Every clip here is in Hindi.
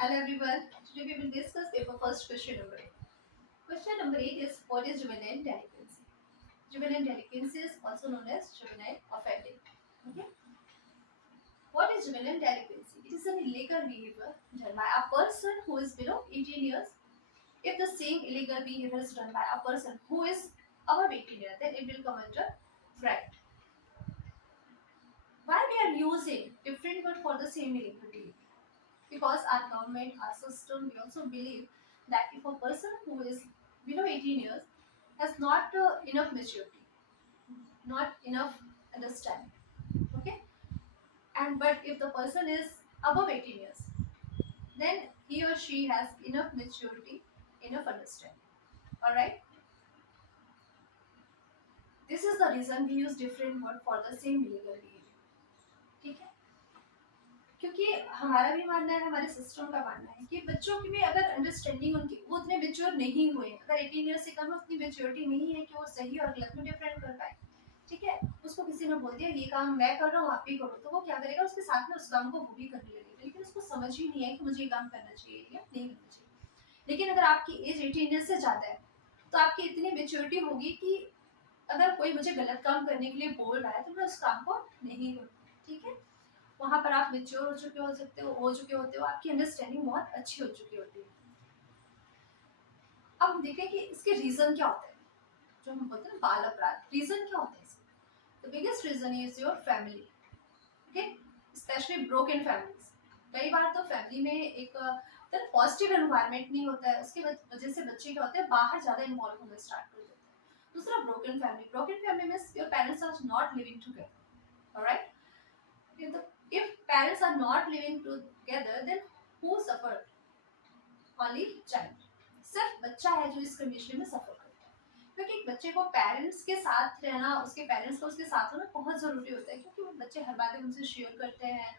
Hello everyone. Today we will discuss paper first question number 8. Question number 8 is what is juvenile delinquency? Juvenile delinquency is also known as juvenile offending. Okay. What is juvenile delinquency? It is an illegal behavior done by a person who is below 18 years. If the same illegal behavior is done by a person who is above 18 years, then it will come under crime. Why we are using different word for the same illegal behavior? Because our government, our system, we also believe that if a person who is below 18 years has not enough maturity, not enough understanding, okay, and but if the person is above 18 years, then he or she has enough maturity, enough understanding. All right, this is the reason we use different word for the same illegal behavior. ठीक है, क्योंकि हमारा भी मानना है, हमारे सिस्टम का मानना है कि बच्चों की भी अगर अंडरस्टैंडिंग उनकी वो उतने मेच्योर नहीं हुए, अगर 18 ईयर से कम उतनी मेच्योरिटी नहीं है कि वो सही और गलत में डिफरेंट कर पाए, ठीक है, उसको किसी ने बोल दिया ये काम मैं कर रहा हूँ आप भी करो, तो वो क्या करेगा, उसके साथ में उस काम को वो भी करने लगेगा, लेकिन उसको समझ ही नहीं है कि मुझे ये काम करना चाहिए या नहीं करना चाहिए। लेकिन अगर आपकी एज 18 ईयर से ज़्यादा है तो आपकी इतनी मेच्योरिटी होगी कि अगर कोई मुझे गलत काम करने के लिए बोल रहा है तो मैं उस काम को नहीं करूँ। ठीक है, वहां पर आप मेच्योर हो चुके हो चुके होते हो, आपकी अंडरस्टैंडिंग बहुत अच्छी हो चुकी होती है। अब हम देखें कि इसके रीजन क्या होते हैं, जो हम बोलते हैं बाल अपराध, रीजन क्या होता है इसका? The biggest reason is your family. Okay, specially broken families. कई बार तो फैमिली में एक पॉजिटिव एनवायरनमेंट नहीं होता है, उसकी वजह से बच्चे क्या होते हैं बाहर ज्यादा इन्वॉल्व होना स्टार्ट कर देते हैं। दूसरा ब्रोकन फैमिली। ब्रोकन फैमिली में your parents are not living together. Alright, if parents are not living together, then who suffered? Only child. सिर्फ बच्चा है जो इस कंडीशन में सफर करता है, क्योंकि एक बच्चे को पेरेंट्स के साथ रहना, उसके पेरेंट्स को उसके साथ होना बहुत जरूरी होता है, क्योंकि वो बच्चे हर बातें उनसे शेयर करते हैं।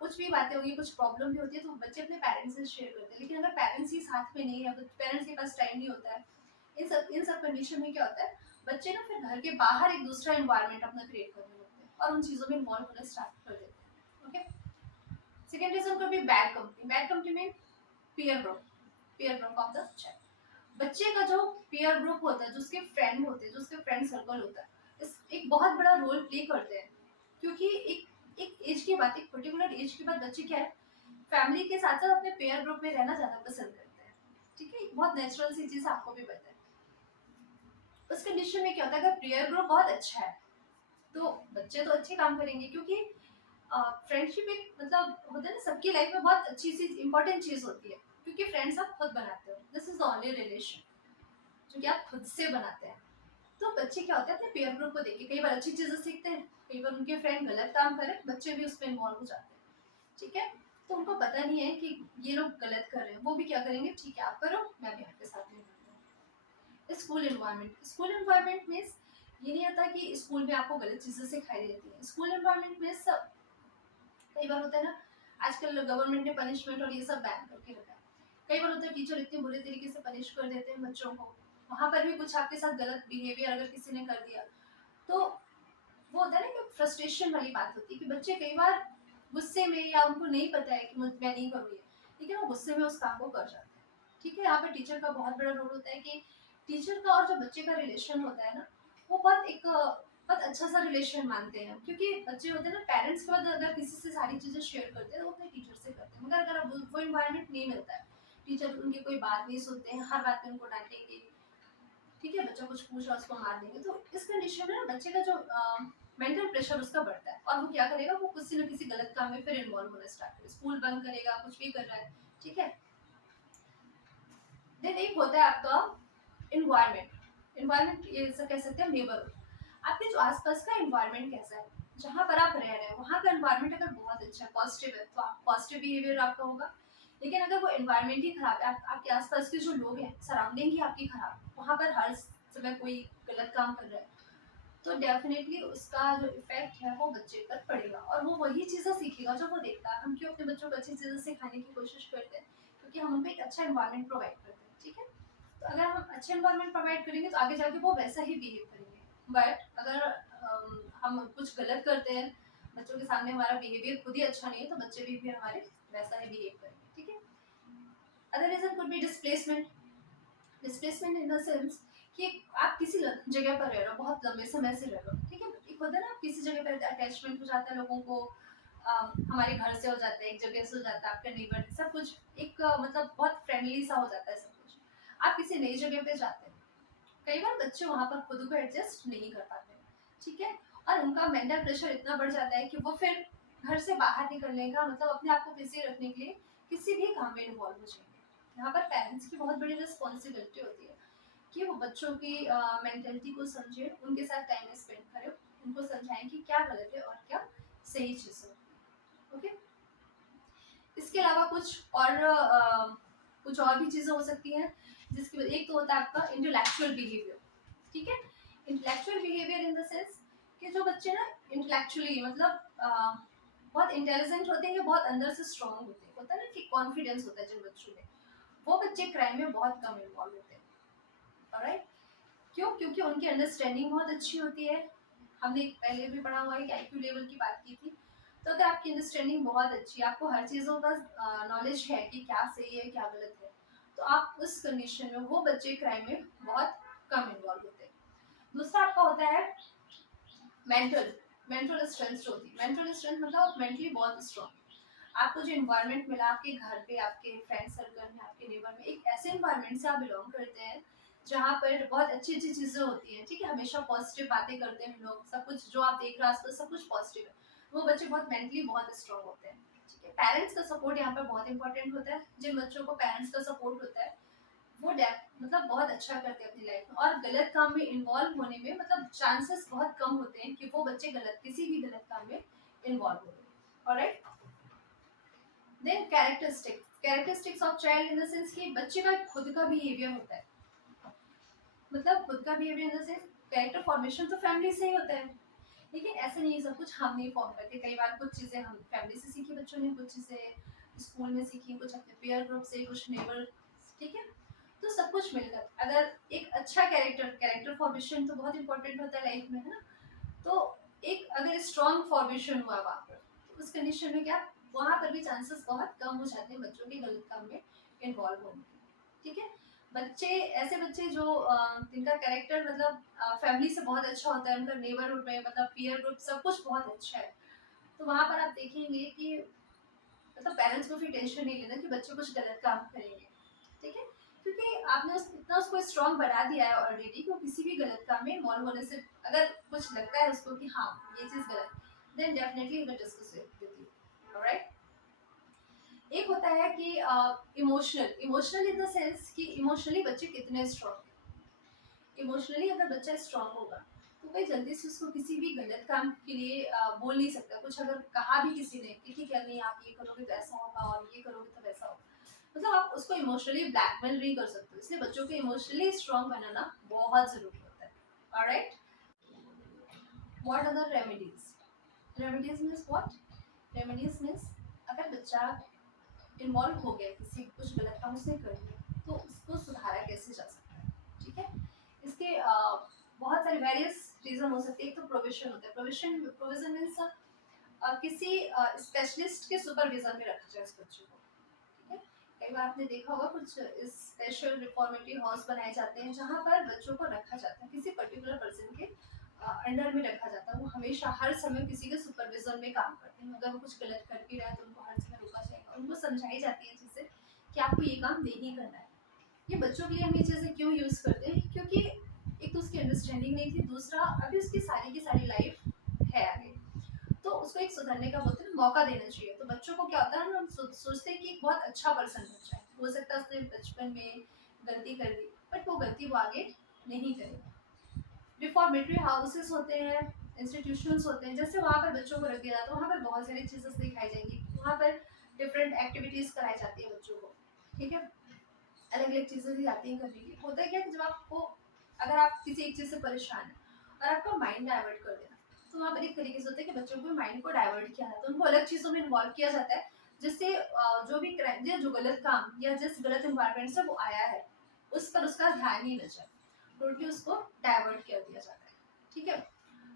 कुछ भी बातें होगी, कुछ प्रॉब्लम भी होती है तो बच्चे अपने पेरेंट्स से शेयर करते हैं। लेकिन अगर पेरेंट्स ही साथ में नहीं है, पेरेंट्स के पास टाइम नहीं होता है, इन सब कंडीशन में क्या होता है, बच्चे ना फिर घर के बाहर एक दूसरा इन्वायरमेंट अपना क्रिएट करने लगते हैं और उन चीज़ों में इन्वॉल्व होना स्टार्ट कर देते हैं। Okay, second reason could be bad company. Bad company में peer group, peer group of the child. बच्चे का जो पीयर ग्रुप होता है, जो उसके फ्रेंड होते हैं, जो उसके फ्रेंड सर्कल होता है, इस एक बहुत बड़ा रोल प्ले करते हैं। क्योंकि एक एक एज के बाद, एक पर्टिकुलर एज के बाद बच्चे क्या है, फैमिली के साथ साथ अपने पेयर ग्रुप में रहना ज्यादा पसंद करते हैं। ठीक है, बहुत नेचुरल सी चीज आपको भी पता है। उस कंडीशन में क्या होता है, अगर पेयर ग्रुप बहुत अच्छा है तो बच्चे तो अच्छे काम करेंगे, क्योंकि फ्रेंडशिप एक मतलब होता है ना, सबकी लाइफ में बहुत अच्छी सी इंपॉर्टेंट चीज होती है, क्योंकि फ्रेंड्स आप खुद बनाते हो। This is the only relation जो कि आप खुद से बनाते हैं। तो बच्चे क्या होते हैं, अपने पेयर ग्रुप को देख के कई बार अच्छी चीजें सीखते हैं, कई बार उनके फ्रेंड गलत काम करें, बच्चे भी उसमें इन्वॉल्व हो जाते हैं। ठीक है, तो उनको पता नहीं है कि ये लोग गलत कर रहे हैं, वो भी क्या करेंगे, ठीक है आप करो, मैं भी आपके साथ में करता हूँ। School environment. School environment means ये नहीं होता कि स्कूल में आपको गलत चीजें सिखाई जाती है। स्कूल एनवायरनमेंट में सब, कई बार होता है ना, आजकल गवर्नमेंट ने पनिशमेंट और ये सब बैन करके रखा है। कई बार होता है टीचर इतने बुरे तरीके से पनिश कर देते हैं बच्चों को, वहां पर भी कुछ आपके साथ गलत बिहेवियर अगर किसी ने कर दिया तो वो होता है ना कि फ्रस्ट्रेशन वाली बात होती है, कि बच्चे कई बार गुस्से में, या उनको नहीं पता है कि मैं नहीं करूँगी, लेकिन वो गुस्से में उस काम को कर जाते हैं। ठीक है, यहाँ पे टीचर का बहुत बड़ा रोल होता है कि टीचर का और जो बच्चे का रिलेशन होता है ना, वो बहुत अच्छा सा रिलेशन मानते हैं, क्योंकि बच्चे होते हैं ना, पेरेंट्स के बाद अगर किसी से सारी चीज़ें शेयर करते हैं तो वो अपने टीचर से करते हैं, मगर अगर अब वो इन्वायरमेंट नहीं मिलता है, टीचर उनकी कोई बात नहीं सुनते हैं, हर बात पे उनको डांटेंगे, ठीक है, बच्चा कुछ पूछ रहा उसको मार देंगे, तो इस कंडीशन में ना बच्चे का जो मेंटल प्रेशर उसका बढ़ता है, और वो क्या करेगा, वो किसी न किसी गलत काम में फिर इन्वॉल्व होना स्टार्ट करेगा, स्कूल बंद करेगा, कुछ भी कर रहा है। ठीक है, देन एक होता है आपका इन्वायरमेंट। इन्वायरमेंट ये कह सकते हैं नेबरहुड। आपके जो आसपास का इन्वायरमेंट कैसा है, जहाँ पर आप रह रहे हैं वहाँ का इन्वायरमेंट अगर बहुत अच्छा है, पॉजिटिव है, तो आप पॉजिटिव बिहेवियर आपका होगा। लेकिन अगर वो इन्वायरमेंट ही खराब है, आपके आसपास के जो लोग हैं, सराउंडिंग ही आपकी खराब है, वहाँ पर हर समय कोई गलत काम कर रहा है, तो डेफिनेटली उसका जो इफेक्ट है वो बच्चे पर पड़ेगा, और वो वही चीज़ें सीखेगा जो वो देखता है। हम क्यों अपने बच्चों को अच्छी चीज़ें सिखाने की कोशिश करते हैं, क्योंकि हम उनको एक अच्छा इन्वायरमेंट प्रोवाइड करते हैं। ठीक है, तो अगर हम अच्छे इन्वायरमेंट प्रोवाइड करेंगे तो आगे जाके वो वैसा ही बिहेव करेंगे। बट अगर हम कुछ गलत करते हैं, बच्चों के सामने हमारा बिहेवियर खुद ही अच्छा नहीं है, तो बच्चे भी हमारे वैसा ही बिहेव करेंगे। ठीक है, other reason could be displacement, displacement in the sense कि आप किसी जगह पर रह रहे हो, बहुत लंबे समय से रह रहे हो, ठीक है, एक होता है ना, आप किसी जगह पर अटैचमेंट हो जाता है लोगों को, हमारे घर से हो जाता है, एक जगह से हो जाता है, आपका नेबर, सब कुछ एक मतलब बहुत फ्रेंडली सा हो जाता है सब कुछ। आप किसी नई जगह पे जाते हैं, कई बार बच्चे वहां पर खुद को एडजस्ट नहीं कर पाते, ठीक है, और उनका मेंटल प्रेशर इतना बढ़ जाता है कि वो फिर घर से बाहर निकलने का मतलब अपने आप को बिजी रखने के लिए किसी भी काम में इन्वॉल्व हो जाएंगे। यहाँ पर पेरेंट्स की बहुत बड़ी रिस्पॉन्सिबिलिटी होती है कि वो बच्चों की मेंटेलिटी को समझे, उनके साथ टाइम स्पेंड करें, उनको समझाएं कि क्या गलत है और क्या सही चीज़ है। ओके, इसके अलावा कुछ और भी चीज़ें हो सकती हैं, जिसकी एक तो होता है आपका इंटेलेक्चुअल बिहेवियर, ठीक है, intellectual behaviour in the sense कि जो बच्चे ना इंटेलेक्चुअली मतलब बहुत इंटेलिजेंट होते हैं या बहुत अंदर से स्ट्रांग होते हैं, होता है ना कि कॉन्फिडेंस होता है जिन बच्चों में, वो बच्चे क्राइम में बहुत कम इन्वॉल्व होते हैं। ऑलराइट, क्यों? क्योंकि उनकी अंडरस्टैंडिंग बहुत अच्छी होती है। हमने पहले भी पढ़ा हुआ है कि आईक्यू लेवल की बात की थी। तो अगर आपकी अंडरस्टैंडिंग बहुत अच्छी है, आपको हर चीज़ों का नॉलेज है कि क्या सही है क्या गलत है, तो आप उस कंडीशन में वो बच्चे क्राइम में बहुत कम इन्वॉल्व होते हैं। दूसरा आपका होता है मेंटल मेंटल स्ट्रेंथ होती है। मेंटल स्ट्रेंथ मतलब आप मेंटली बहुत स्ट्रॉन्ग, आपको जो इन्वायरमेंट मिला आपके घर पे, आपके फ्रेंड सर्कल में, आपके नेबर में, एक ऐसे इन्वायरमेंट से आप बिलोंग करते हैं जहाँ पर बहुत अच्छी अच्छी चीज़ें होती हैं, ठीक है, हमेशा पॉजिटिव बातें करते हैं लोग, सब कुछ जो आप देख रहे हो आसपास सब कुछ पॉजिटिव है, वो बच्चे बहुत मेंटली बहुत स्ट्रॉन्ग होते हैं। ठीक है, पेरेंट्स का सपोर्ट यहाँ पर बहुत इंपॉर्टेंट होता है। जिन बच्चों को पेरेंट्स का सपोर्ट होता है वो मतलब बहुत अच्छा करते हैं अपनी लाइफ में, और गलत काम में इन्वॉल्व होने में मतलब चांसेस बहुत कम होते हैं कि वो बच्चे किसी भी गलत काम में इन्वॉल्व हो। Alright, then characteristics of child in the sense कि बच्चे का खुद का बिहेवियर होता है, मतलब खुद का behaviour in the sense character formation तो फैमिली से ही होता है, लेकिन ऐसा नहीं सब कुछ हम नहीं फॉर्म करते। कई बार कुछ चीज़ें हम फैमिली से सीखी बच्चों ने, कुछ चीज़ें स्कूल में सीखी, कुछ अपने पेयर ग्रुप से, कुछ नेबर, ठीक है, तो सब कुछ मिलकर अगर एक अच्छा कैरेक्टर फॉर्मेशन तो बहुत इंपॉर्टेंट होता है लाइफ में, है ना, तो एक अगर स्ट्रॉन्ग फॉर्मेशन हुआ वहाँ पर, तो उस कंडीशन में क्या वहाँ पर भी चांसेस बहुत कम हो जाते हैं बच्चों के गलत काम में इन्वॉल्व होने के। ठीक है, बच्चे ऐसे बच्चे जो जिनका कैरेक्टर मतलब फैमिली से बहुत अच्छा होता है, उनका नेबरहुड में मतलब पीयर ग्रुप सब कुछ बहुत अच्छा है, तो वहाँ पर आप देखेंगे कि मतलब पेरेंट्स को फिर टेंशन नहीं लेना कि बच्चे कुछ गलत काम करेंगे। ठीक है, क्योंकि आपने इतना उसको स्ट्रॉन्ग बना दिया है ऑलरेडी कि वो किसी भी गलत काम में इन्वॉल्व होने से अगर कुछ लगता है उसको कि हाँ ये चीज़ गलत, then definitely will discuss it with you. Alright, एक होता है कि इमोशनल इन द सेंस कि इमोशनली बच्चे कितने स्ट्रॉन्ग हैं। इमोशनली अगर बच्चा स्ट्रॉन्ग होगा तो कोई जल्दी से उसको किसी भी गलत काम के लिए बोल नहीं सकता। कुछ अगर कहा भी किसी ने कि ठीक है नहीं आप ये करोगे तो ऐसा होगा और ये करोगे तो वैसा होगा, मतलब आप उसको इमोशनली ब्लैकमेल नहीं कर सकते। इसलिए बच्चों को इमोशनली स्ट्रॉन्ग बनाना बहुत जरूरी होता है। Alright, what are the remedies? Remedies means what? Remedies means अगर बच्चा इन्वॉल्व हो गया किसी कुछ गलत काम उसने कर लिया तो उसको सुधारा कैसे जा सकता है। ठीक है, इसके बहुत सारे वेरियस रीजन हो सकते हैं। एक तो प्रोविजन होता है, प्रोविजन मीन्स किसी स्पेशलिस्ट के सुपरविजन में रखा जाए उस बच्चे को। ठीक है, कई बार आपने देखा होगा कुछ स्पेशल रिफॉर्मेटिव हाउस बनाए जाते हैं जहाँ पर बच्चों को रखा जाता है, किसी पर्टिकुलर पर्सन के अंडर में रखा जाता है। वो हमेशा हर समय किसी के सुपरविजन में काम करते हैं। अगर वो कुछ गलत कर भी रहा है तो उनको हर समय रोका जाएगा, उनको समझाई जाती है चीज़ें कि आपको ये काम नहीं करना है। ये बच्चों के लिए हम ये चीज़ें क्यों यूज़ करते हैं? क्योंकि एक तो उसकी अंडरस्टैंडिंग नहीं थी, दूसरा अभी उसकी सारी की सारी लाइफ है आगे, तो उसको एक सुधरने का बोलते हैं मौका देना चाहिए। तो बच्चों को क्या होता है ना, हम सोचते हैं कि एक बहुत अच्छा पर्सन बच्चा है, हो सकता है उसने बचपन में गलती कर दी बट वो गलती वो आगे नहीं करेगा। रिफॉर्मेटरी हाउसेस होते हैं, इंस्टीट्यूशंस होते हैं, जैसे वहाँ पर बच्चों को रख दिया जाता है, वहाँ पर बहुत सारी चीज़ें सिखाई जाएंगी, वहाँ पर डिफरेंट एक्टिविटीज़ कराई जाती है बच्चों को। ठीक है, अलग अलग चीज़ें दी जाती हैं करने की। होता है क्या कि जब आपको अगर आप किसी एक चीज़ से परेशान हैं और आपका माइंड डाइवर्ट कर देना, तो वहाँ पर एक तरीके से होता है कि बच्चों को माइंड को डाइवर्ट किया जाता है, उनको अलग चीज़ों में इन्वॉल्व किया जाता है, जिससे जो भी क्राइम या जो गलत काम या जिस गलत इन्वायरमेंट से वो आया है उस पर उसका ध्यान ही न जाए, टोटली उसको डाइवर्ट कर दिया जाता है। ठीक है,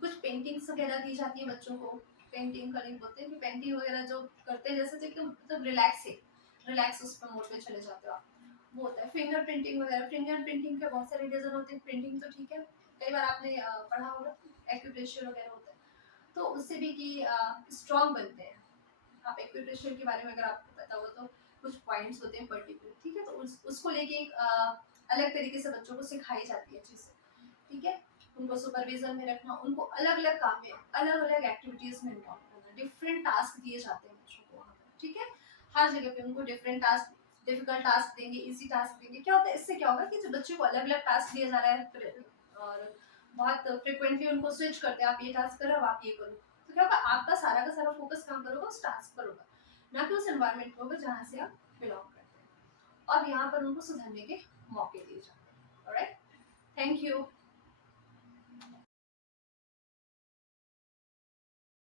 कुछ पेंटिंग्स वगैरह दी जाती है बच्चों को, पेंटिंग करने बोलते हैं कि पेंटिंग वगैरह जो करते हैं जैसे तो एकदम मतलब रिलैक्स है, रिलैक्स उस पर मोड पे चले जाते हो आप, वो होता है। फिंगर प्रिंटिंग वगैरह, फिंगर प्रिंटिंग के बहुत सारे रीजन होते हैं। प्रिंटिंग तो ठीक है, कई बार आपने पढ़ा होगा एक्यूप्रेशर वगैरह होता है, तो उससे भी कि स्ट्रॉन्ग बनते हैं। आप एक्यूप्रेशर के बारे में अगर आपको पता हो तो कुछ पॉइंट्स होते हैं पर्टिकुलर, ठीक है, तो उसको लेके एक अलग तरीके से बच्चों को सिखाई जाती है चीज़ें, ठीक है। उनको सुपरविजन में रखना, उनको अलग अलग काम में, अलग अलग एक्टिविटीज में इन्वॉल्व करना, डिफरेंट टास्क दिए जाते हैं बच्चों को वहाँ पर, ठीक है। हर जगह पे उनको डिफरेंट टास्क, डिफिकल्ट टास्क देंगे, इजी टास्क देंगे। क्या होता है इससे, क्या होगा कि जब बच्चे को अलग अलग टास्क दिया जा रहा है और बहुत फ्रिक्वेंटली उनको स्विच करते हैं, आप ये टास्क करो, अब आप ये करो, तो क्या होगा, आपका सारा का सारा फोकस काम करोगा उस टास्क पर होगा, ना कि उस एनवायरनमेंट पर होगा जहाँ से आप बिलोंग करते हैं। और यहाँ पर उनको सुधरने के मौके दिए जाते हैं। Alright, thank you.